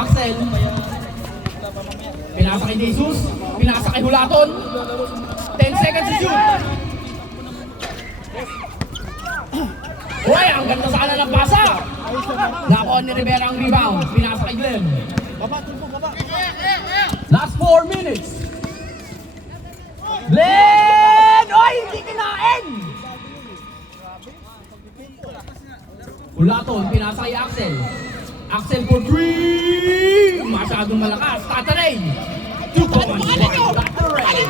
Axel. Pinasa kay Jesus. Pinasa kay Hulaton. 10 seconds to shoot. Uy, ang ganda sana ng pasa. Nakuha ni Rivera ang rebound. Pinasa kay Glenn. Last 4 minutes. Glenn! Oy, hindi kinain! Hulaton, pinasa kay Axel. Axel for 3! Masyadong malakas. Tataray! 2 points. Tataray!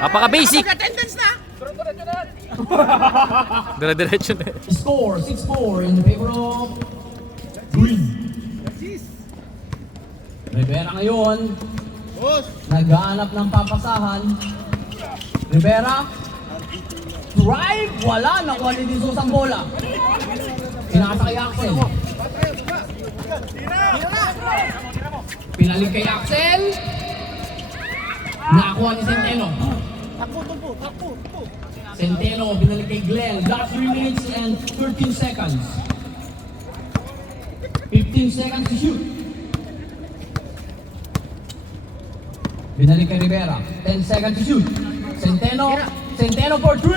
Napaka-basic. Attendance na. Dire-diretso na. Score 6-4 in the favor of Green. Rivera ngayon. Naghahanap ng papasahan. Rivera. Drive. Wala. Nakuha ni Jesus ang bola. Pinasa kay Axel. Pinalik kay Axel. Nakuha ni Centeno. Centeno, binalik kay Glenn. Last 3 minutes and 13 seconds. 15 seconds to shoot. Binalik kay Rivera. 10 seconds to shoot. Centeno. Centeno for 3!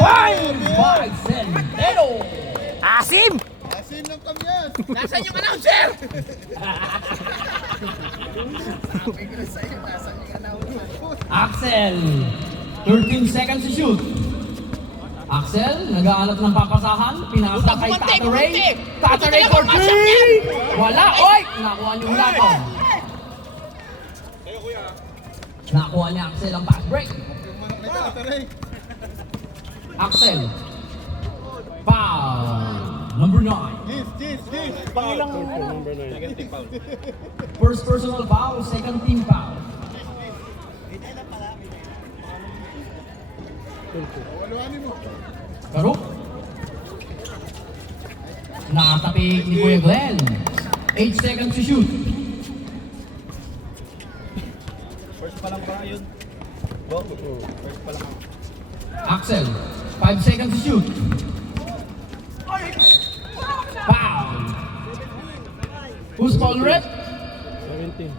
Five by Centeno! Asim! Asin ng kamyan! Nasaan yung announcer? Axel. 13 seconds to shoot. Axel, nag-aalat ng papasahan. Pinasa kay Tataray. Tataray for 3! Wala! Oy! Nakuha niyo lato. Nakuha ni Axel ang fast break. Axel. Foul. Number 9. First personal foul, second team foul. Karuk. Nakatapik ni Kuya Glenn. 8 seconds to shoot. First pa lang ba yun? First pa lang. Axel, 5 seconds to shoot. Foul. Who's foul red? 17.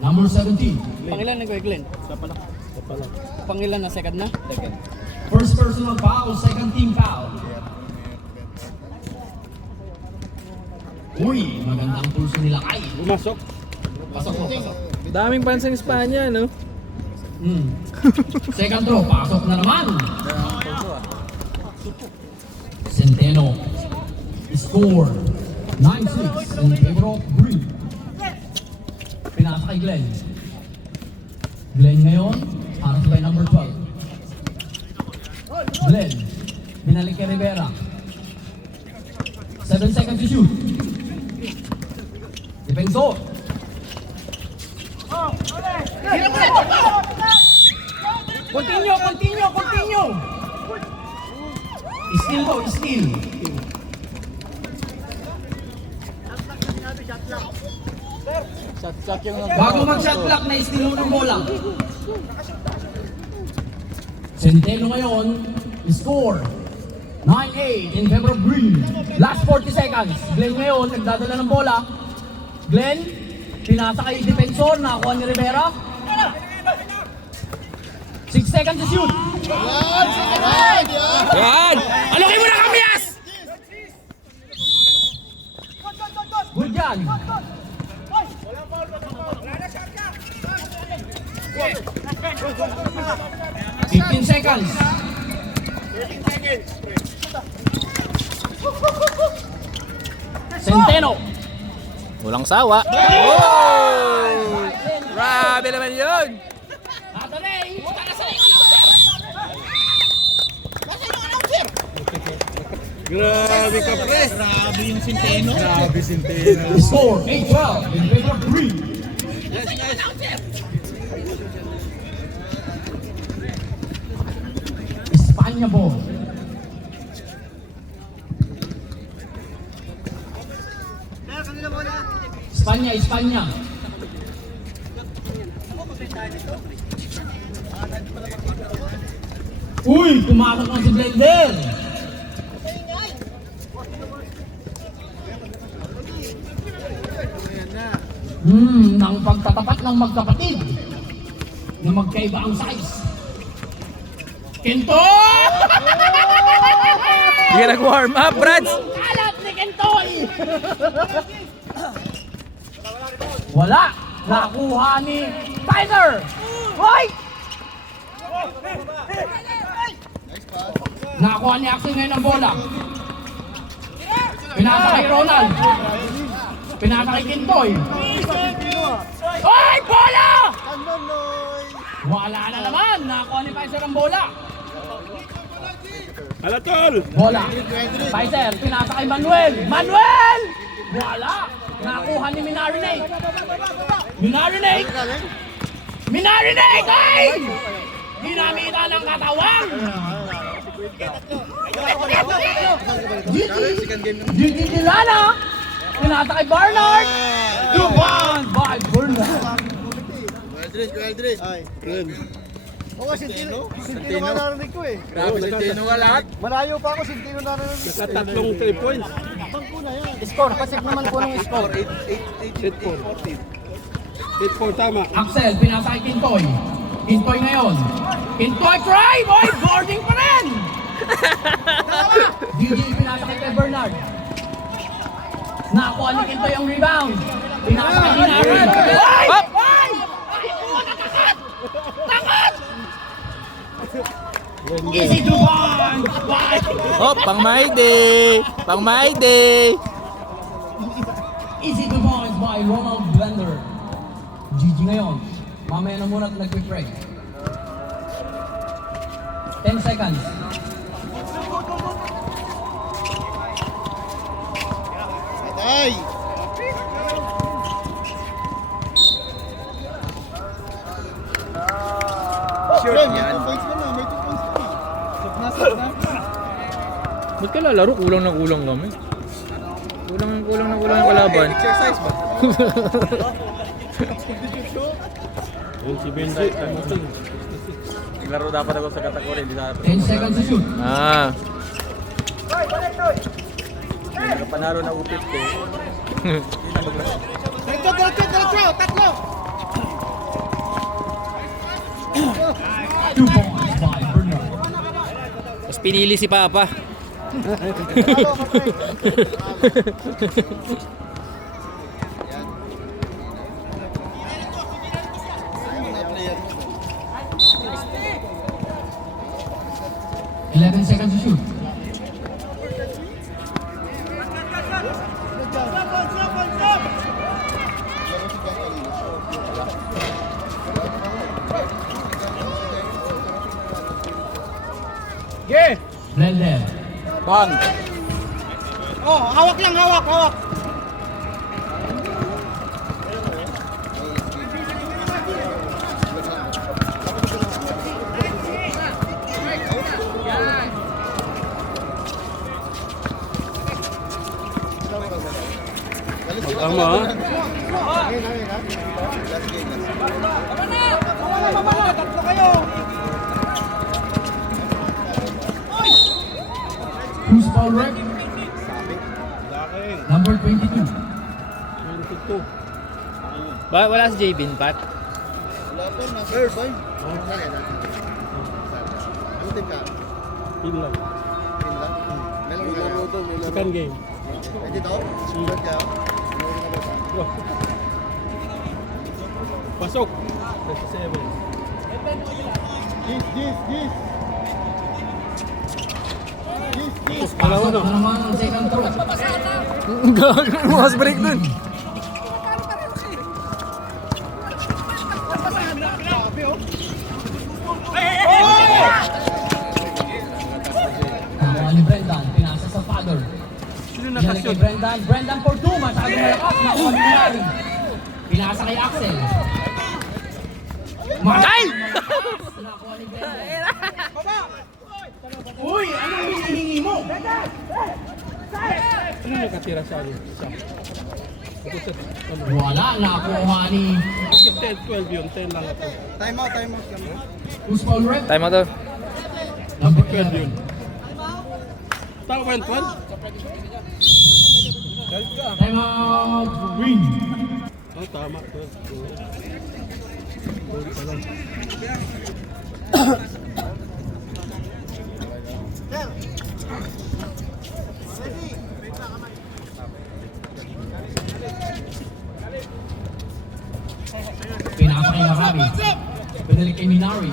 Number 17. Pangilan na Kuya Glenn? Isa pa lang. Pangilan na second na? Second. First personal foul, second team foul. Uy, magandang pulso nila kay. Bumasok. Pasok mo, pasok. Daming fans ng Espanya, no? Second throw, pasok na naman. Centeno. Score 9-6 in favor of Green. Pinasa kay Glenn. Glenn ngayon, para sa by number 12. Glenn, binalik kay Rivera. 7 seconds to shoot. Defensor. Continue, continue, continue. Steal po, steal. Shot yung Bago mag-shot clock na steal mo ng bola. Centeno ngayon, score 9-8 in favor of Green. Last 40 seconds. Glenn ngayon, nagdadala ng bola. Glenn, pinasa kay defensor, nakakuha ni Rivera. 6 seconds to shoot. Yan! Alokin mo na kamyas! Good yan. Fifteen seconds. Centeno. Walang sawa. Oh! Grabe naman yun! Tatanay. Nasaan yung announcer? Nasaan yung announcer? Grabe ka, pre! Grabe yung Centeno. Grabe, Centeno. Score 8-12 in favor of Green. Nasaan yung announcer? Espanya ball. Espanya, Espanya. Uy, pumasok na si Blender. Ng pagtatapat ng magkapatid na magkaiba ang size. Kintoy! Hindi ka nag-warm up, Brads! Kalat ni Kintoy! Wala! Nakuha ni Tyler! Hoy! Nakuha ni Axel ngayon ang bola. Pinasa kay Ronald. Pinasa kay Kintoy. Hoy! Bola! Wala na naman! Nakuha ni Pfizer ang bola. Alatol! Bola. Pfizer, pinasa kay Manuel. Manuel! Wala! Nakuha ni Minarinate. Minarinate! Minarinate! Ay! Ginamita ng katawan! Gigi Dilana! Pinasa kay Bernard! 2-1 by Bernard. Ay, Ren. Oo, Sintino nga narinig ko eh. Grabe, Sintino ka lahat. Malayo pa ako, Sintino narinig ko. Sa tatlong 3 points. Bangko na yan. Score, pasik naman po ng score. 8-4 tama. Axel, pinasa kay Kintoy. Kintoy ngayon. Kintoy try! Boy, boarding pa rin! Gigi, pinasa kay Bernard. Nakuha ni Kintoy ang rebound. Pinasa kay Hinarin. Ay! Hop! Ay! Ay! Nakakat! Takat! Easy to one! Bye! Oh, pang my day! Pang my day! Easy to points by Ronald Blender. Gigi ngayon. Mamaya na muna nag-break. 10 seconds. Ay! Sure yan. May 2 points ka na, may 2 points ka na. Nasa na. Ba't ka lalaro? Kulang na kulang kami. Kulang na kulang ang kalaban. Exercise ba? Yung si Benji. Naglaro dapat ako sa kategory, hindi sa 10 seconds to shoot. Ah. panalo na upit ko. Tatlo! 2 points by Bernard. Mas pinili si Papa. Eleven seconds to shoot. Yeah! Blended. Bang! Oh, hawak lang, hawak! Tama ha? Tatlo kayo! Who's foul rep? Number 22. 22. Wala si J. Binpat. Wala pa, nasa boy. Ano team ka? Team lang. Team lang? Meron ka na? Second game. Eh, dito? Sunod ka? Go. Pasok. 37. Gis! Pasok na naman ang second throw. Mas break dun. Nakuha ni Brendan, pinasa sa father. Yan kay Brendan for 2, masyadong malakas. Nakuha ni Larry. Pinasa kay Axel. Ay! Nakuha ni Brendan. Uy, anong hinihingi mo? Ano nakatira sa akin? Isa. Wala, nakuha ni 10, 12 yun. 10 lang ako. Time out kami. who's foul rep? Time out to. Number 12 11. yun. Tama ba yun, 12? Time out, green. Oh, tama. 12 pa lang. Pinasa kay Marabi. Pinalik kay Minari.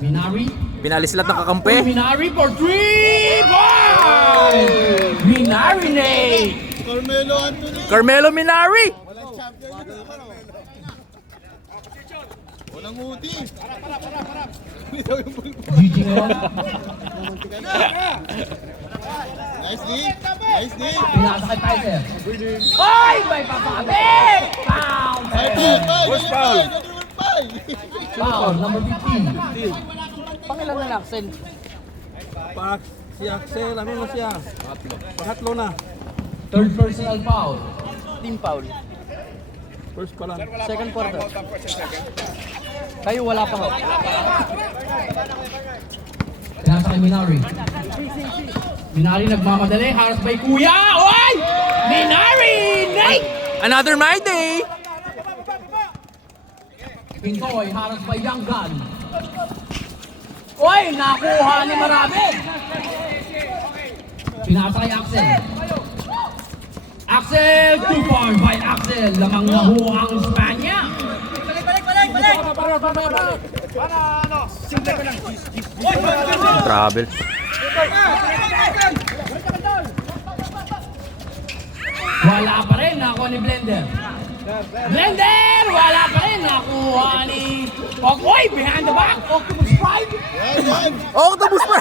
Minari. Pinalis lahat ng kakampi. Minari for 3 points! Minari Nate! Carmelo Anthony. Carmelo Minari! Walang champion yun. Walang uti. GG ngayon. Nice D. Nice D. Pinasa kay Piper. Ay! May papakabit! Foul! First foul. Foul, number 15. Pangilan na Axel. Si Axel, ano na siya? Pangatlo na. Third personal foul. Team foul. First pa lang. Second quarter. Kayo wala pa ho. Pinasa kay Minari. Minari nagmamadali. Haras by Kuya. Oy! Minari! Nate! Another my day! Pintoy, haras by Young Gun. Oy! Nakuha ni Marabi! Pinasa kay Axel. Axel! 2 points by Axel. Lamang nahuha ang Espanya. Travel. Wala pa rin. Nakuha ni Blender. Blender! Wala pa rin. Nakuha ni Okoy behind the back. Octopus Pride. Yan. Octopus pa!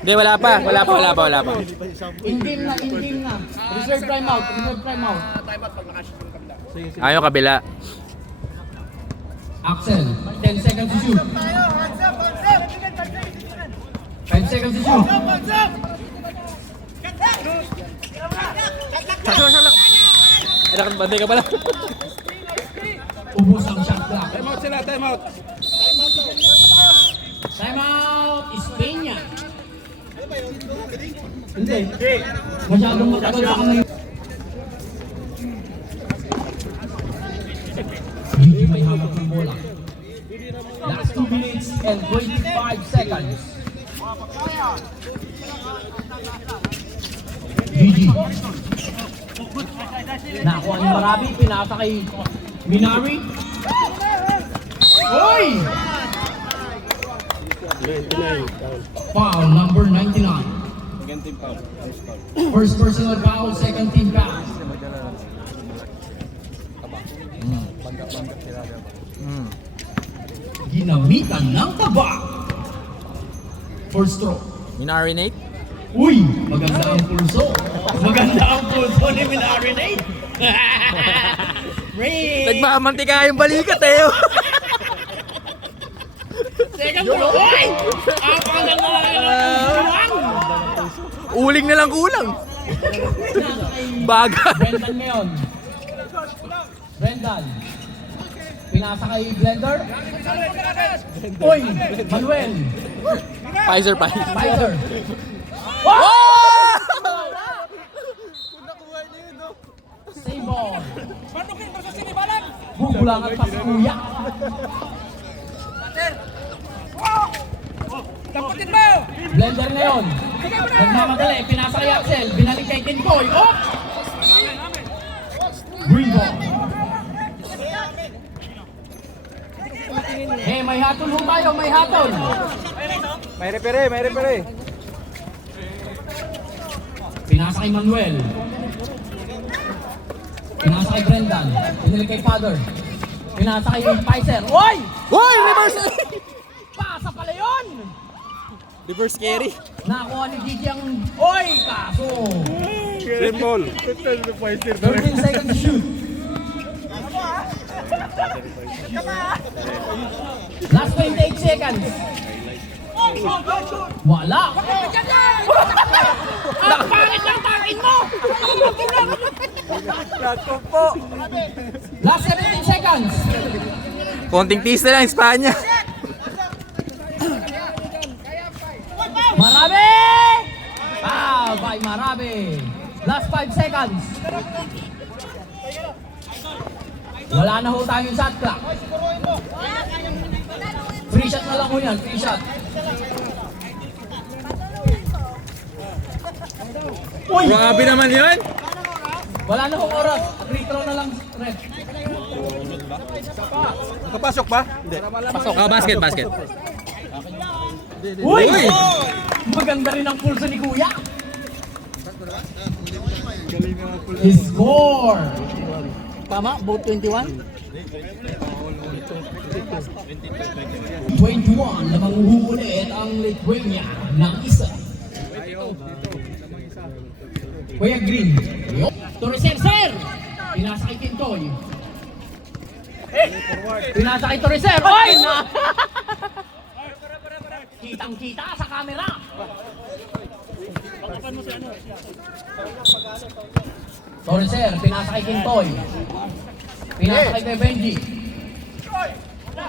Hindi, wala pa. In-game na. Reserve timeout. Ayaw kabila. Axel, 10 seconds to shoot. 5 seconds to shoot. Bantay ka pala. Ubus ang shot clock. Time out sila, time out. Timeout, Espanya. Hindi. Masyadong matagal pa kami. Gigi may hawak ng bola. Last 2 minutes and 25 seconds. Gigi. Nakuha ni Marabi, pinasa kay Minari. Oy! Foul number 99. First personal foul, second team foul. Ginamitan ng taba. First throw. Minarinate? Uy! Maganda ang pulso. Maganda ang pulso ni Minarinate. Ray! Nagmamantika yung balikat eh. Second throw. Uy! Ang lang Uling na lang kulang. Baga. Brendan ngayon. Brendan. Pinasa kay Blender. Uy! Manuel. Pfizer. Pfizer. Oh! Save ball. Bubulangan pa si Kuya. Blender ngayon. Nagmamadali. Pinasa kay Axel. Binalik kay Kinkoy. Oh! Green ball. Hey, may hatol ho tayo. May hatol. May repere. Pinasa kay Manuel. Pinasa kay Brendan. Binalik kay Father. Pinasa kay Pfizer. Oy! Hoy! Reverse! Pasa pala yun! Reverse carry. Nakuha ni Gigi ang... Oy! Kaso! Same ball. 13 seconds to shoot. Last 28 seconds. Wala! Ang pangit ng takin mo! Last 17 seconds. Konting tiis na lang, Espanya. kay Marabe. Last 5 seconds. Wala na ho tayong shot clock. Free shot na lang ho yan, free shot. Uy! Grabe naman yun! Wala na hong oras. Free throw na lang, Red. Kapasok ba? Hindi. Ah, basket. Uy! Uy! Maganda rin ang pulso ni Kuya. Score! Tama, both 21. 21 na manghuhulit ang Lithuania ng isa. Kuya Green. Torreser, sir! Pinasa kay Kintoy. Pinasa kay Torreser. Oy! Na! Kitang-kita sa camera. Torreser, pinasa kay Kintoy. Pinasa kay Benji.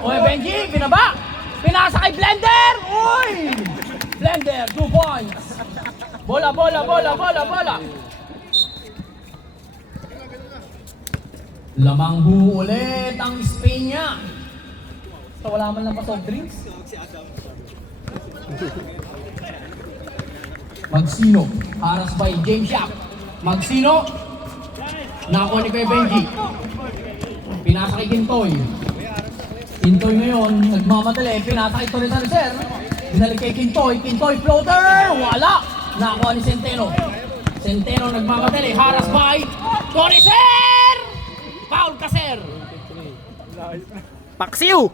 Oy, Benji, binaba! Pinasa kay Blender! Uy! Blender, 2 points. Bola. Lamang ulit ang Spain niya. So, wala man lang pa soft drinks. Magsino, haras by James Yap. Magsino, nakakuha ni Kuya Benji. Pinasa kay Kintoy. Kintoy ngayon, nagmamadali. Pinasa kay Torreser. Binalik kay Kintoy. Kintoy floater! Wala! Nakakuha ni Centeno. Centeno nagmamadali. Haras by Torreser! Foul ka, sir! Paksiw!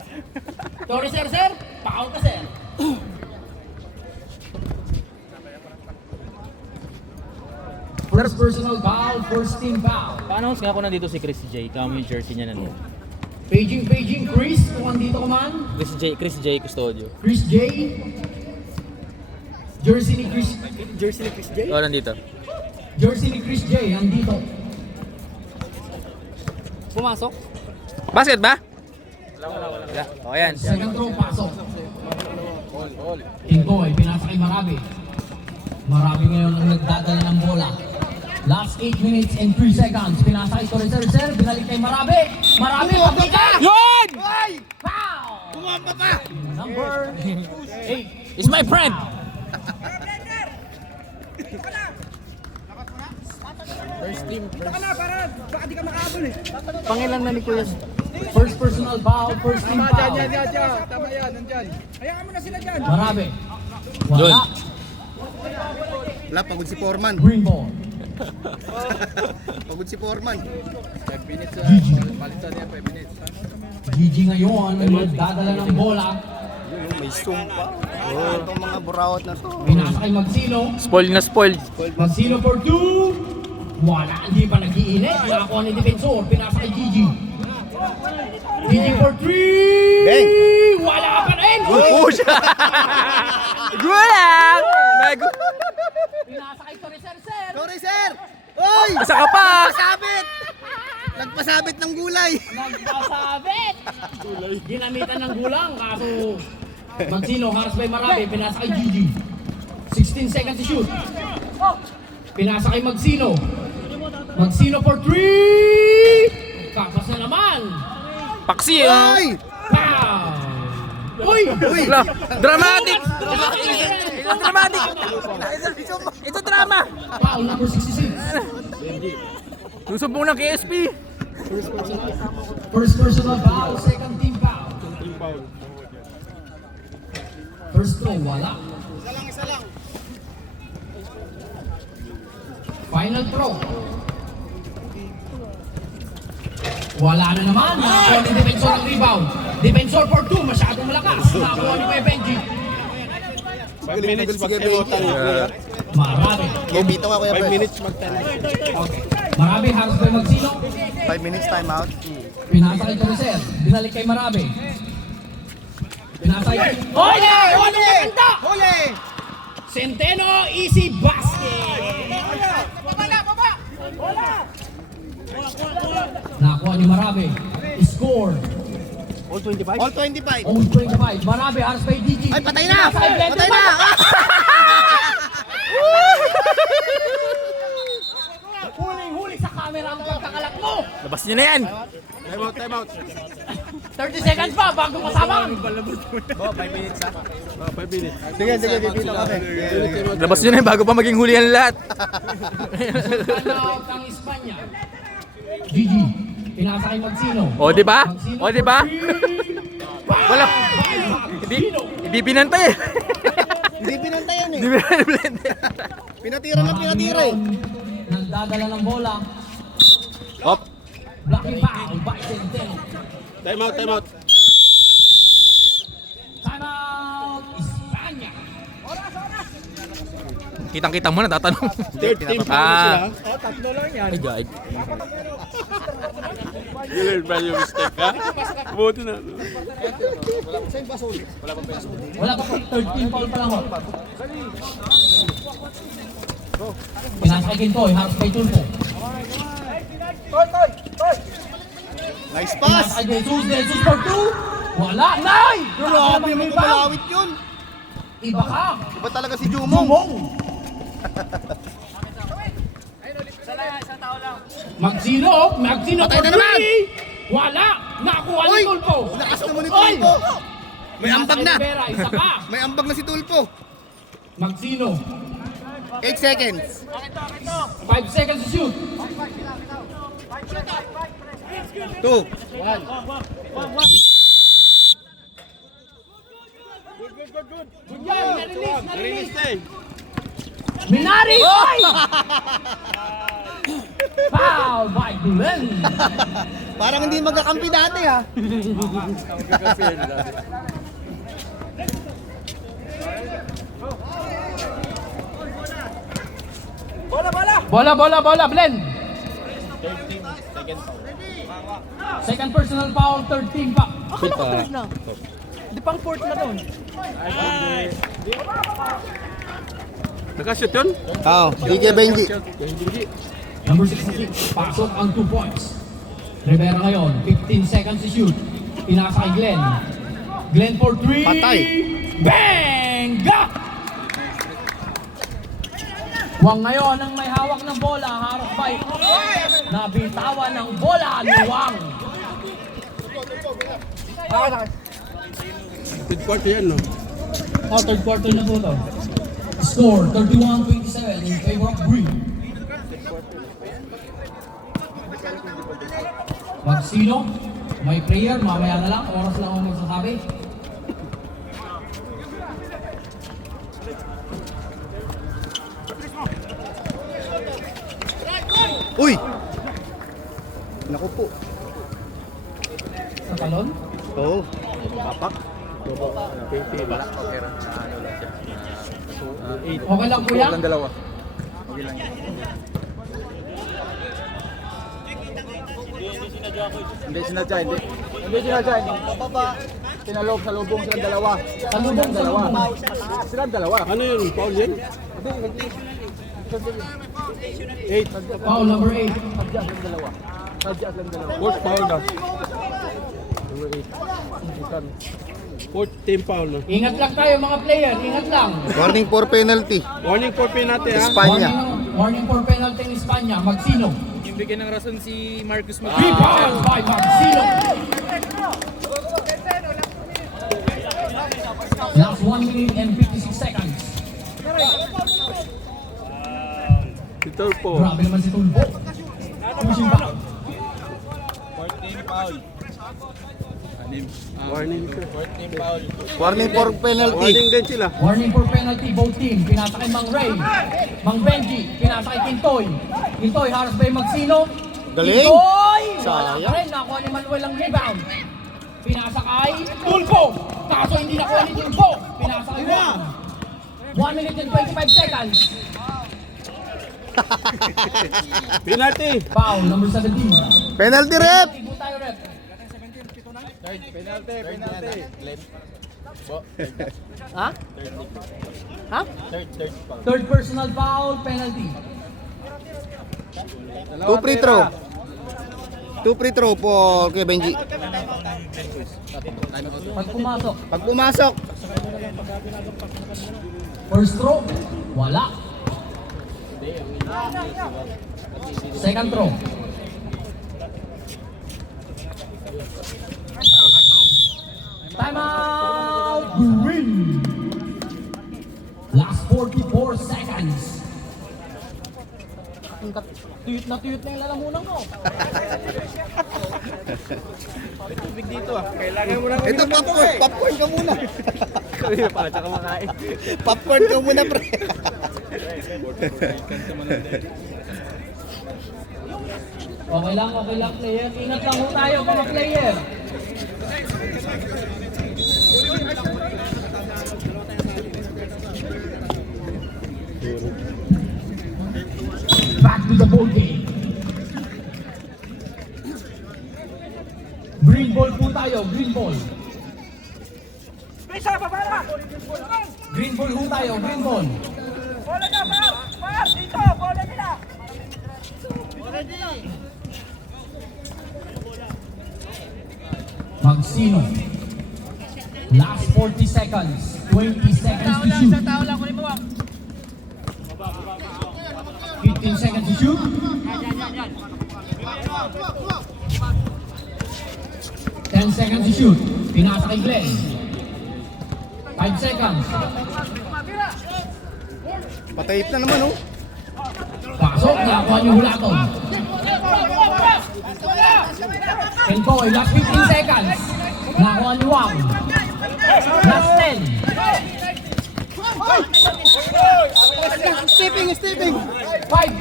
Torreser, sir! Foul ka, sir! First personal foul, first team foul. Paano nga kung nandito si Chris J? Kamo yung jersey niya nandito. Paging, Chris, kung andito ka man. Chris J Custodio. Chris J. Jersey ni Chris J. Oh, nandito. Jersey ni Chris J. Andito. Pumasok. Basket ba? Wala. O, yan. Second throw, pasok. Kintoy, pinasa kay Marabe. Marabe ngayon ang nagdadala ng bola. Last 8 minutes and 3 seconds. Pinasa kay Torreser, binalik kay Marabe. Marabe, pagkita! Yun! Foul! Kumamba pa! Number 8. Is my friend! Pangilan na ni Kuya. First personal foul, first team foul. Tama yan, nandyan. Marabe. Yun. Wala. Wala, pagod si Foreman. Green ball. Pagod si Foreman. Gigi ngayon, nagdadala ng bola. May sumpa. Itong mga burawat na to. Pinasa kay Magsino. Spoiled na spoiled. Magsino for 2. Wala, hindi pa nag-iinit. Nakakuha ni Defensor. Pinasa kay Gigi. Gigi for 3. Bang! Wala pa rin. Push! Gulang! Pinasa kay Torreser, sir. Sorry, sir! Oy! Asa ka pa! Nagpasabit! Nagpasabit ng gulay! Nagpasabit. Ginamitan ng gulang. Kaso Magsino, haras by Marabe. Pinasa kay Gigi. 16 seconds to shoot. Pinasa kay Magsino. Magsino for 3. Kapas na naman. Paksiw! Oy! Pow! Uy! Uy! Dramatic! Ito dramatic! Ito drama! Foul number 66. Susumbong ng KSP! First personal foul, second team foul. First throw, wala. Isa lang. Final throw. Wala na naman. Nakakuha ni Defensor ang rebound. Defensor for 2, masyadong malakas. Nakakuha ni Kuya Benji. 5 minutes Sige, mag-10. Marabe. Bibito nga kuya 5 Pres. minutes mag-10. Okay. Marabe, halos by Magsino. 5 minutes time out. Pinasa kay Torreser. Binalik kay Marabe. Pinasa kay... Huli! Huli! Maganda! Huli! Centeno, easy basket! Nakakuha ni Marabe. Score. All 25. All 25. All 25. Marabe, halos by Gigi. Ay, patay na! Pinasa kay Blender. Patay na! camera ang pagkakalak mo. Labas niyo na yan! Time out, time out. 30 seconds pa bago masabang. 5 minutes ha. 5 minutes. Sige, dito kami. Labas niyo na yan bago pa maging hulihan lahat. Out ang Espanya. Gigi, pinasa kay Magsino. O, di ba? Magsino O, di ba? for Wala. Magsino. Hindi binantay eh. Hindi pinantayan eh. Hindi binantay. Pinatira na pinatira eh. Nagdadala ng bola. Hop. Blocking foul by Centeno. Time out, time out. Time out, Espanya. Kitang-kita mo na, tatanong. Third team pa sila. Ay, God. Yun ba yung mistake ha? Buti na. Wala pa po, 13 foul pa lang ho. Pinasa kay Kintoy, harap kay Tulpo. Nice Pinasa pass. kay Jesus for 2. Wala, Nay! Grabe mo malawit yun. Iba ka. Iba talaga si Jumong. Mumong! Magsino, Magsino Patay for na naman! 3! Wala! Nakuha ni Uy! Tulpo! Lakas naman ni Oy! Tulpo. May Pinasa ambag kay na. Rivera, isa pa! May ambag na si Tulpo. Magsino, 8 seconds. 5 seconds to shoot. 2. Yan, na-release, na-release! Stay. Minari! Oy! Foul by Glenn! Parang hindi magkakampi dati ha. Bola, blend! Second personal foul, third team pa. Nakashoot yun? Oo, DK Benji. Number 66, pasok ang 2 points. Rivera ngayon, 15 seconds to shoot. Pinasa kay Glenn. Glenn for 3. Patay. Benga! Wang ngayon ang may hawak ng bola, harap by nabitawan ng bola ni Wang. Third quarter yan no? Third quarter na po to. Score 31-27 in favor of Green. Magsino, may prayer, mamaya na lang, oras lang ako magsasabi. Uy! Naku po. Sa talon, Oo. okay lang kuya? Dalawa. Hindi sinadya, hindi. Hindi sinadya, hindi. Pababa. Sinalob sa lubong silang dalawa. Talubong sa lubong. Silang dalawa. Ano yun? Foul yan? Foul number 8. Sadya silang dalawa. Sadya silang dalawa. Fourth foul na. Fourth team foul na. Ingat lang tayo mga player, ingat lang. Warning for penalty. Warning for penalty ha? Espanya. Warning for penalty ng Espanya. Magsino. Yung bigyan ng rason si Marcus Rebound by Magsino. Last 1 minute and 56 seconds. Ito po. Grabe naman si Tulpo. Pushing back. Warning sir. Warning for penalty. Warning din sila. Warning for penalty, both team. Pinasa kay Mang Ray. Mang Benji. Pinasa kay Kintoy. Kintoy, haras ba yung Magsino? Galing. Kintoy! Wala Sayang. pa rin. Nakuha ni Manuel ang rebound. Pinasa kay Tulpo. Kaso hindi nakuha ni Tulpo. Pinasa kay Juan. 1 minute and 25 seconds. Penalty. Foul, number 17. Penalty rep. Ibo tayo, rep. Ha? Ha? Third personal foul, penalty. 2 free throw. 2 free throw po kay Benji. Pag pumasok, Pag pumasok, first throw, wala. Second throw, seconds. Tuyot na yung lalamunan ko. Tubig dito ah. Ito popcorn. Popcorn ka muna. Kaya pala tsaka makain. Popcorn ka muna, pre. Okay lang, player. Ingat lang ho tayo, mga player. Back to the ball game. Green ball po tayo, green ball. Green ball ho tayo, green ball. Bola na, par! Dito! Bola nila! Magsino. Last 40 seconds. 20 seconds to shoot. Tao lang, kunin mo wang. 15 seconds to shoot. 10 seconds to shoot. Pinasa kay Glenn. 5 seconds. Patayip na naman, oh. Pasok, nakakuha niyo hulaton. Kenpoy, last 15 seconds. Nakakuha ni Wang. Last 10. Stepping. 5.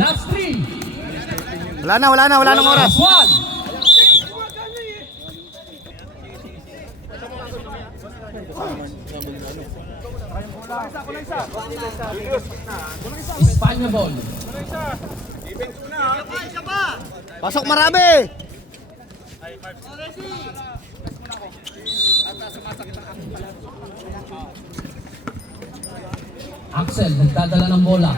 Last 3. Wala nang oras. Last 1. Espanya ball. Pasok marami. Axel, nagdadala ng bola.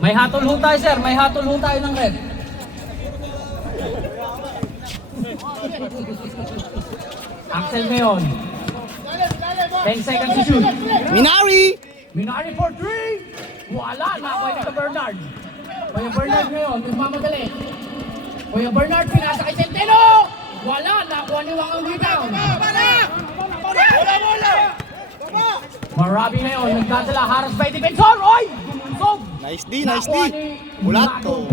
May hatol ho tayo, sir. May hatol ho tayo ng red. Axel ngayon. 10 seconds to shoot. Minari. Minari for 3. Wala, nakuha ni Bernard. Kuya Bernard ngayon, nagmamadali. Kuya Bernard, pinasa kay Centeno. Wala, nakuha ni Wang ang rebound. Marabi na yun, nagdadala, haras by defensor. Oy! Gumusog! Nice D. Nakuha ni Mulato.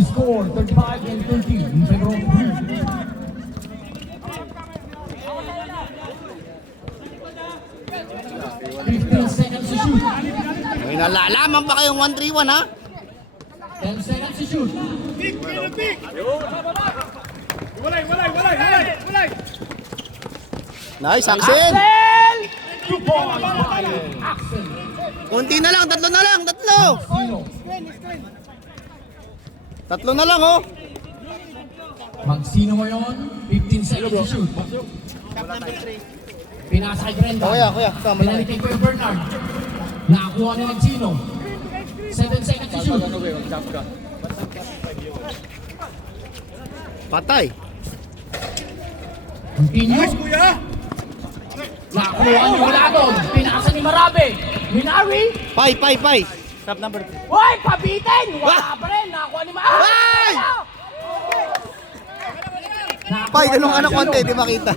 Score 35 and 30 in favor of Green. Seconds to shoot. May nalalaman pa kayong 1-3-1, ha? 10 seconds to shoot. Nice, Axel. Axel! 2 points by Axel. Kunti na lang, tatlo na lang. Sino? Tatlo na lang, oh. Magsino ngayon, 15 seconds to shoot. Pinasa kay Brenda. Kuya, tama na. Pinalik kay Kuya Bernard. Nakakuha ni Magsino. 7 seconds to shoot. Patay. Continue. Nakakuha ni Walagon. Pinasa ni Marabe. Minari. Pay. Stop number 3. Hoy, pabitin! Wala pa rin. Nakakuha ni Marabe. Ay! Pay, dalawang anak konti, di ba kita?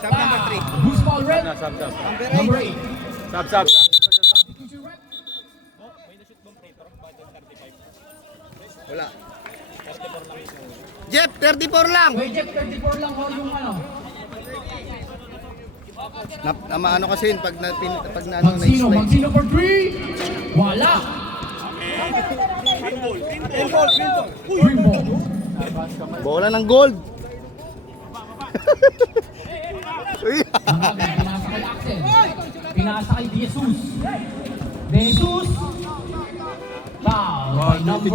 Stop number 3. Who's ball red? Number 8. Sab. Wala. Jeff, 34 lang. Wait, Jeff, 34 lang ho yung ano. Ano kasi yun, pag na Magsino for 3. Wala. Green ball. bola ng gold. Marabe, pinasa kay Axel. Pinasa kay De Jesus. Foul by number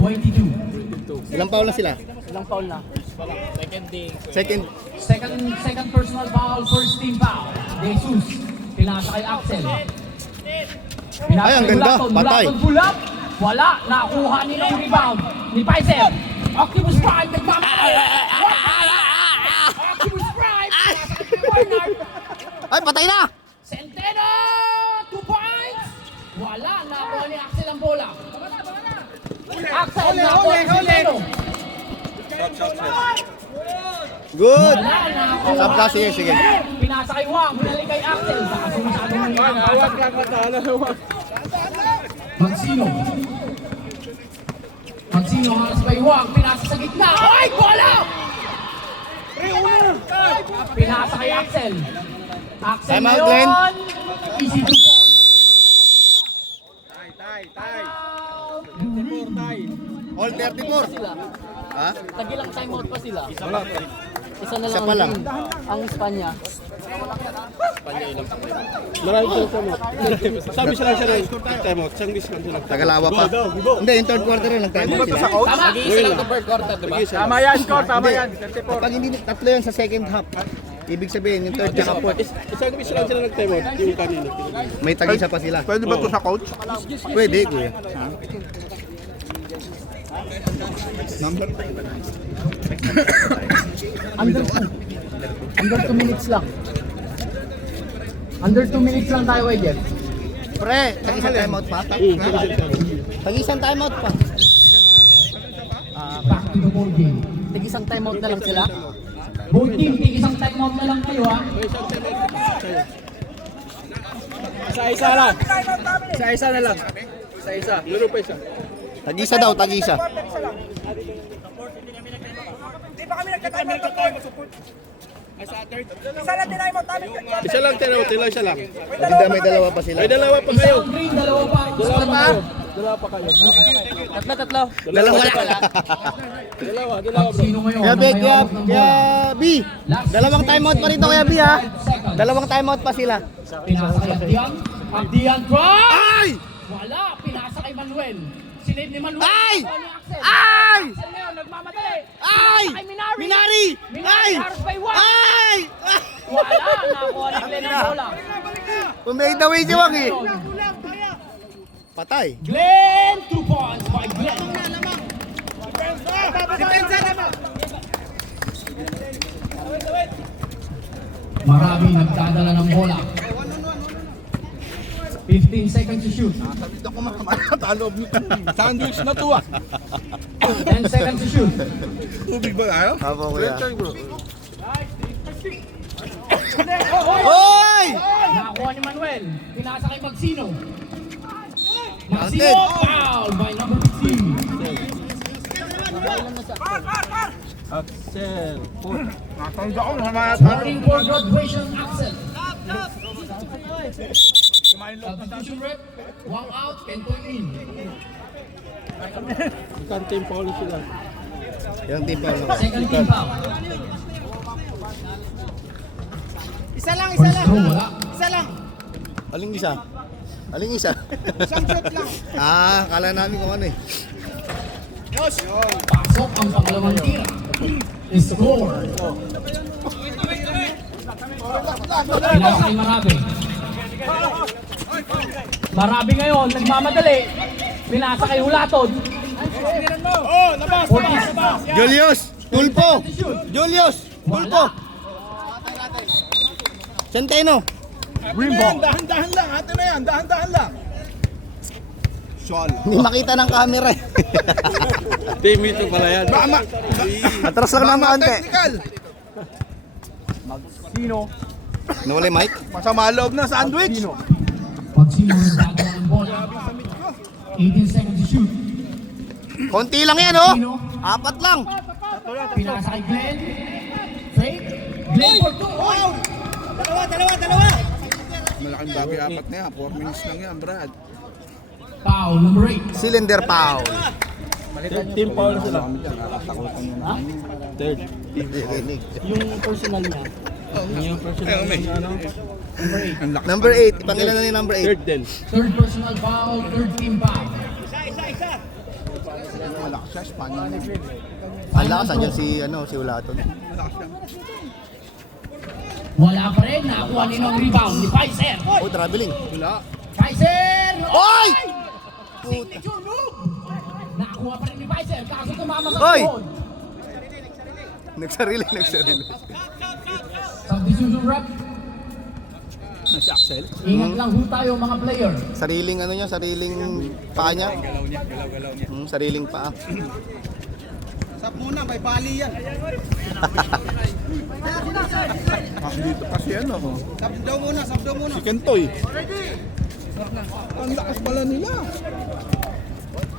22. Ilang foul na sila? Ilang foul na? Second. Second personal foul, first team foul. De Jesus. Pinasa kay Axel. Pinasa Ay, ang kay ganda. Mulaton. Patay. Mulaton pull up. Wala. Nakuha nila yung rebound. Ni Paiser. Optimus Prime. Nagmamadali. Optimus Prime. Pinasa kay Bernard. Ay, patay na! Centeno! 2 points! Wala. Nakuha ni Axel ang bola. Axel, nakuha ni Centeno. Good! Wala na ako. Sab ka, sige, sige. Pinasa kay Wang, binalik kay Axel. Baka sumasadong na yung Magsino. Magsino halos kay Wang, pinasa sa gitna. Ay, bola! Pinasa kay Axel. Axel Time out, ngayon. Glenn. Easy to fall. All 34. Ha? Tagilang timeout pa sila. Isa na Isa lang pa lang. ang Espanya. Sabi siya lang siya ng timeout. Isang miss lang siya. Tagalawa pa. Hindi, yung third quarter rin, nag-time out sila. Nag-iisa lang sa first quarter, di ba? Tama yan, score, tama Hindi. yan. Kapag hindi, tatlo yan sa second half. Ibig sabihin, yung third tsaka fourth. Isang miss lang sila ng timeout. Yung kanina. May tag-isa pa sila. Pwede ba ito sa coach? Pwede, kuya. Under 2. Under 2 minutes lang. Under 2 minutes lang tayo kay Jeff. Pre, tag-isang timeout pa? Tag-isang timeout pa. Back to the ball game. Tig-isang timeout na lang sila. Both team, isang timeout na lang kayo ha. Isa-isa lang. Isa-isa na lang. Isa-isa. Laro pa isa. Tag-isa daw, tag-isa. Di ba kami nagka-timeout ng court? Isa lang tinaymout namin. Isa lang timeout. Isa lang. Hindi, may dalawa pa sila. May dalawa pa kayo. Isang green, dalawa pa. Dalawa pa kayo. Tatlo. Dalawa na. Dalawa. Sino ngayon? Kaya, ang B, may hawak ng bola? B. Dalawang timeout pa rito, Kuya B, ha? Dalawang timeout pa sila. Pinasa kay Abdian. Abdian try! Ay! Wala, pinasa kay Manuel. Sinave ni Manuel. Ay! Wala ni Axel. Ay! Axel ngayon, nagmamadali. Ay! Pinasa kay Minari. Minari! Minari, Ay! harus by one. Ay! Wala, nakuha ni Glenn ang bola. Pumake the way si Wang, eh. Patay. Glenn, 2 points by Glenn. Marami nagdadala ng bola. 15 seconds to shoot. Sandwich na to ah. 10 seconds to shoot. Tubig ba tayo? Apo, Kuya. Hoy! Nakakuha ni Manuel. Pinasa kay Magsino. Counted. Magsino, foul by number 15. Scoring for graduation, Axel. Substitution rep, 1 out, 10 point in. Kantin pa ulit sila. Yung team pa. Second team foul. Isa lang, First throw, wala. Isa lang. Aling isa? Aling isa? Isang shot lang. Kala namin kung ano, eh. Pasok ang pangalawang tira. Score. Pinasa kay Marabi. Marabi ngayon, nagmamadali. Pinasa kay Hulatod. Oh, labas. 40. Julius! Tulpo! Julius! Tulpo! Centeno! Dahan-dahan lang. Ate na yan. Dahan-dahan lang. Hindi makita ng camera, eh. Team ito pala yan. Atras lang naman ante. Technical. Nawala yung mic? Masama loob na sandwich. Pag sino ang dadala ng bola. 18 seconds to shoot. Konti lang yan, oh! 4 lang! Pinasa kay Glenn. Fake. Glenn for 2. Wow! Dalawa. Malaking bagay apat na yan. 4 minutes lang yan, Brad. Foul number 8. Cylinder foul. Team foul sila. Third. Yung personal niya. Yung personal ano? Number 8. Ipangilan na ni number 8. Third din. Third personal foul, third team foul. Malakas siya, Spanish. Ang lakas, andyan si Ulaton. Wala pa rin. Nakakuha ni ng rebound ni Paiser. Oh, traveling. Paiser! Oy! Signature move! Nakakuha pa rin ni Paiser. Kaso tumama sa Oy! tuhod. Nagsarili. Substitution rep. Si Axel. Ingat lang ho tayo mga player. Sariling sariling paa niya. Sariling paa. Sab muna, may bali yan. Dito kasi ano, Sab daw muna. si Kentoy. Ang lakas pala nila.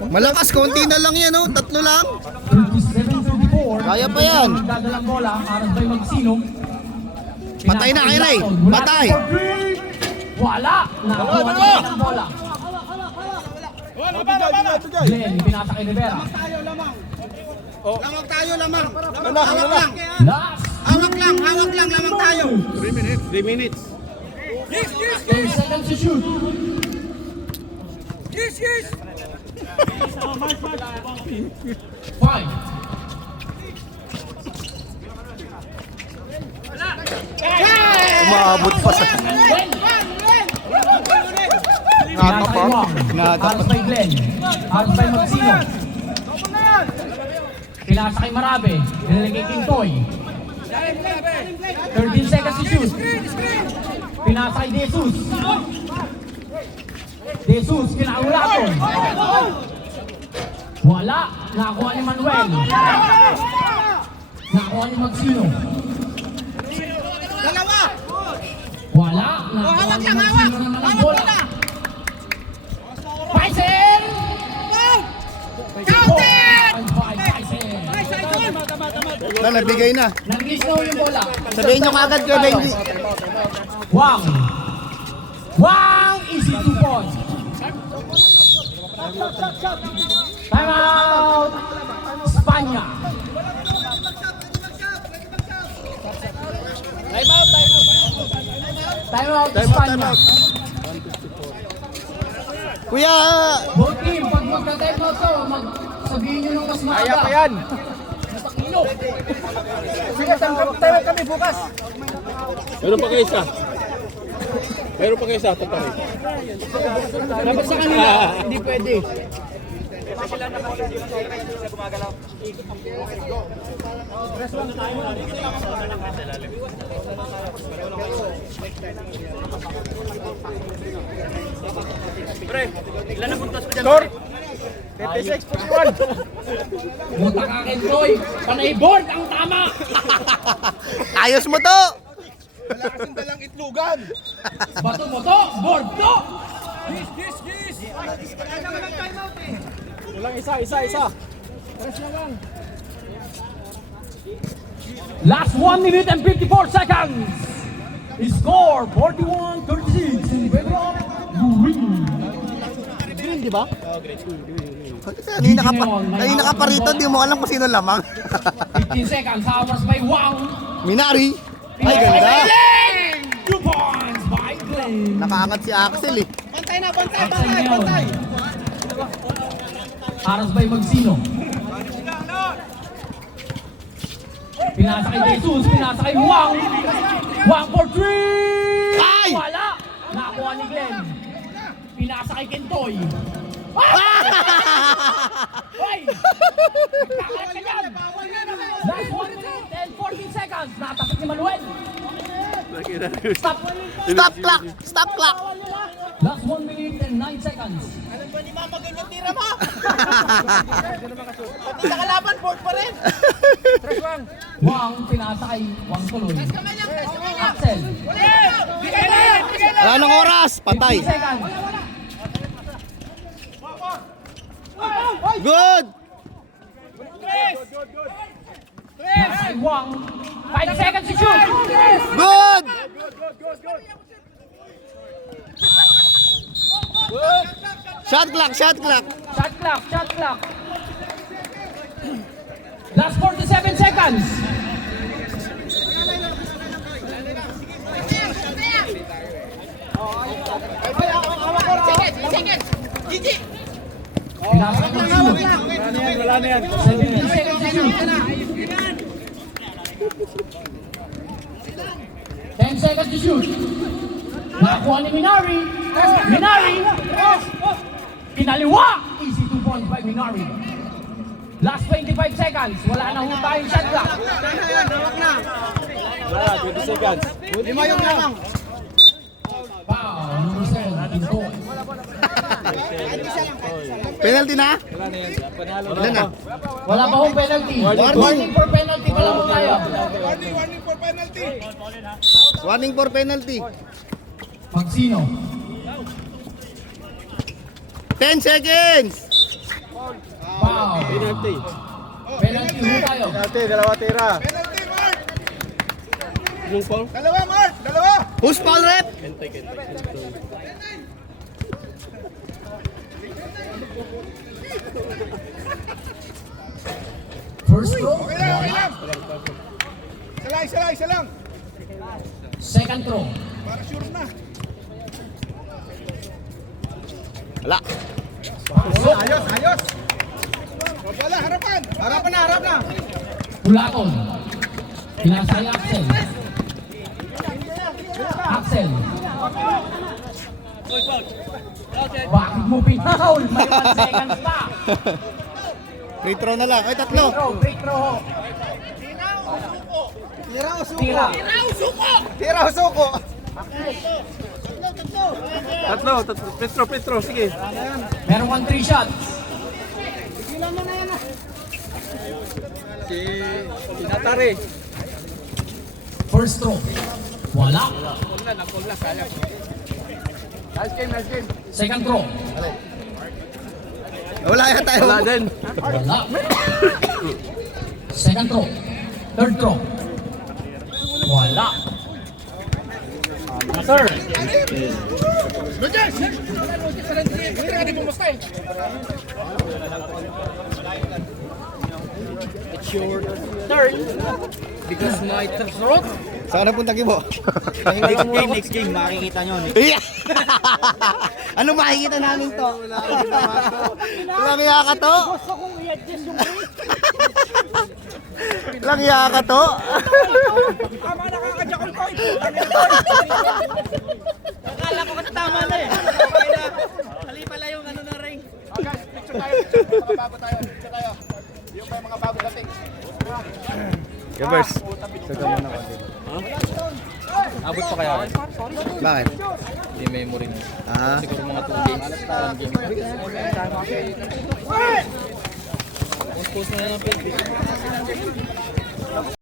Malakas, konti na lang yan, oh. Tatlo lang. 37-34. Kaya pa yan. Magdadalang bola, Aras by Magsino. Patay na kay Ray. Mula Patay. for three. Wala. Nakakuha na ng bola. Glenn, pinasa kay Rivera. Lamang tayo, lamang. Anak, Hawak anak. lang. Last Hawak lang, lamang tayo. 3 minutes. 10 seconds to shoot. Five. Umabot pa sa... Pinasa kay Wong. Nata Aras by Glenn. Aras by Magsino. Pinasa kay Marabe. Dinala kay Kintoy. 13 seconds to shoot. Pinasa kay Jesus. Jesus, kinaulaton. Wala. Nakakuha ni Manuel. Nakakuha ni Magsino. Dalawa. Wala. Nakakuha ni Magsino naman ang bola. Paisen! Counter! Paisen! Na, nabigay na. Nag-miss na yung bola. Sabihin nyo kagad kay Benji. Wang! Wang! Easy 2 points. Time out! Espanya. Time out, Espanya. Kuya, Both team, pag magka-time out to, sabihin nyo nung mas maaga. Kaya pa yan. Sige, tayo kami bukas. Meron pa kayo isa. Meron pa kayo isa. Ito pa rin. Dapat sa kanila, hindi pwede. Score! 56-41. Buta ka kay Troy. Panay board ang tama. ayos mo to. Wala kasing dalang itlugan. Bato mo to, board to. Walang isa. Last 1 minute and 54 seconds. Score 41-36 in favor of Green. Green, di ba? Kanina ka pa rito, di mo alam kung sino lamang. 15 seconds, hours by Wang. Minari. Ay, ganda. 2 points by Glenn. Nakaangat si Axel eh. Bantay na, Axel Leon. Aras by Magsino. Pinasa kay Jesus, pinasa kay Wang. Wang for 3. Ay! Wala. Nakakuha ni Glenn. Pinasa kay Kentoy. Hoy! Nagkakalat ka dyan! Last 1 minute and 14 seconds. Natapit ni Manuel. Stop. Stop clock! Stop clock! Last 1 minute and 9 seconds. Alam ba ni Mama ganyan tira mo? Pati sa kalaban, board pa rin. Wang, pinasa kay Wang tuloy. Axel. Wala nang oras! Patay! 15 seconds. Good! Pinasa kay Wang. 5 seconds to shoot. Good! Shot clock! Shot clock! Shot clock, shot clock. Last 47 seconds. Pinasa kay Magsino. Wala na yan. 17 seconds to shoot. 10 seconds to shoot. Nakakuha ni Minari. Minari. Kinaliwa. Easy 2 points by Minari. Last 25 seconds. Wala na ho tayong shot clock. Wala, 20 seconds. Lima yung lamang. Foul. Number 7. Kintoy. Penalty na? Wala na yan. Panalo Ilan na? na. Wala pa hong penalty. Warning for penalty pa lang po tayo. Warning for penalty. Magsino. 10 seconds. Foul. Penalty. Penalty ho tayo. Penalty, dalawa tira. Yung foul? Dalawa, Mark! Dalawa! Who's foul rep? First throw. Okay lang! Isa lang! Second throw. Para sure na. Wala. Ayos! Wala, harapan! Harap na! Hulaton. Pinasa kay Axel. Axel. Bakit mo pinaul? May 1 seconds pa. Free throw na lang. Ay, tatlo. Free throw. Tira. Tira, suko! Tatlo. Petro, sige. Meron 1 3 shots. Tinatari. First throw. Wala. Nice game. Second throw. Wala yata tayo. Wala din. Wala. Second throw. Third throw. Wala. Sir. Third. Because my throat. Saan na punta Kibo? Next game, makikita nyo. Yeah. Ano makikita namin to? Lang iya ka to? Lang iya ka to? Tama nakakadyak ko. Akala ko kasi tama na eh. Hali pala yung ano na ring. Guys, picture tayo. Mga bago tayo. Yung pa yung mga bago dating. Gabers. Abot pa kaya? Bakit? Hindi memory na. Ah. Siguro mga 2 games. 1 game. Post na lang ang